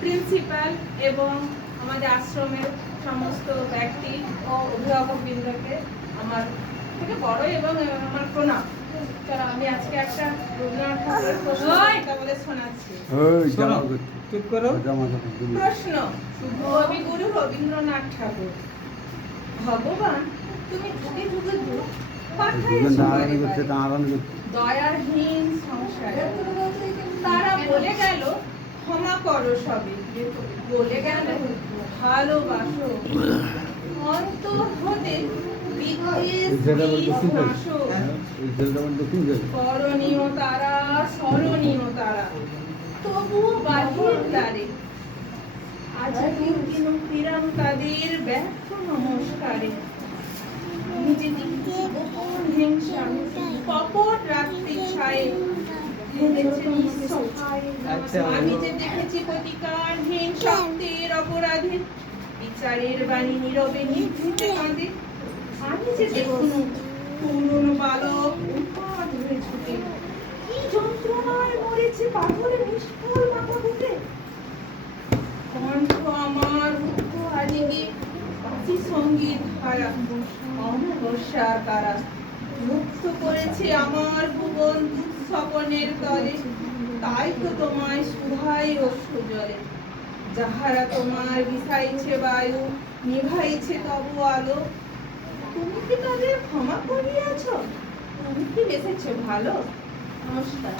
Principal এবং আমাদের আশ্রমের সমস্ত ব্যক্তি ও অভিভাবকবৃন্দকে আমার থেকে বড় এবং আমার প্রণাম। চলো আমি আজকে একটা রবীন্দ্রনাথ ঠাকুরের প্রশ্ন বলে শোনাচ্ছি। চুপ করো। প্রশ্ন, কবিগুরু রবীন্দ্রনাথ ঠাকুর, ভগবান তুমি যুগে যুগে দূর পাঠাইছো বারে বারে দয়াহীন সংসারে, তারা বলে গেল ক্ষমা করো সবে, বলে গেল ভালোবাসো, অন্তর হতে করণীয় তারা স্মরণীয় তারা, তবুও বাহির দ্বারে আজকের দিন ফিরাম তাদের ব্যর্থ নমস্কারে। নিজে দেখছি গোপন হিংসা, কপট রাত্রি ছায়ে হেলেছে নিঃসহায়। আমি যে দেখেছি প্রতিকারহীন শক্তির অপরাধে, বিচারের বাণী নীরবে নিভৃতে কাঁদে। আমি যে দেখুন তরুণ বালক উৎপাত হয়ে ছুটে, কি যন্ত্রণায় মরেছে পাথরে নিষ্ফল মাথা বুকে। কণ্ঠ আমার রুদ্ধ আজকে বাঁচি সঙ্গীত হারা, অমাবস্যার তারা মুক্ত করেছে আমার ভুবন দুঃস্বপনের তলে। তাই তো তোমায় সুধাই অশ্রু জলে, যাহারা তোমার বিষাইছে বায়ু, নিভাইছে তবু আলো। তুমি কি তাদের ক্ষমা করিয়াছ? তুমি কি বেঁচেছো ভালো? নমস্কার।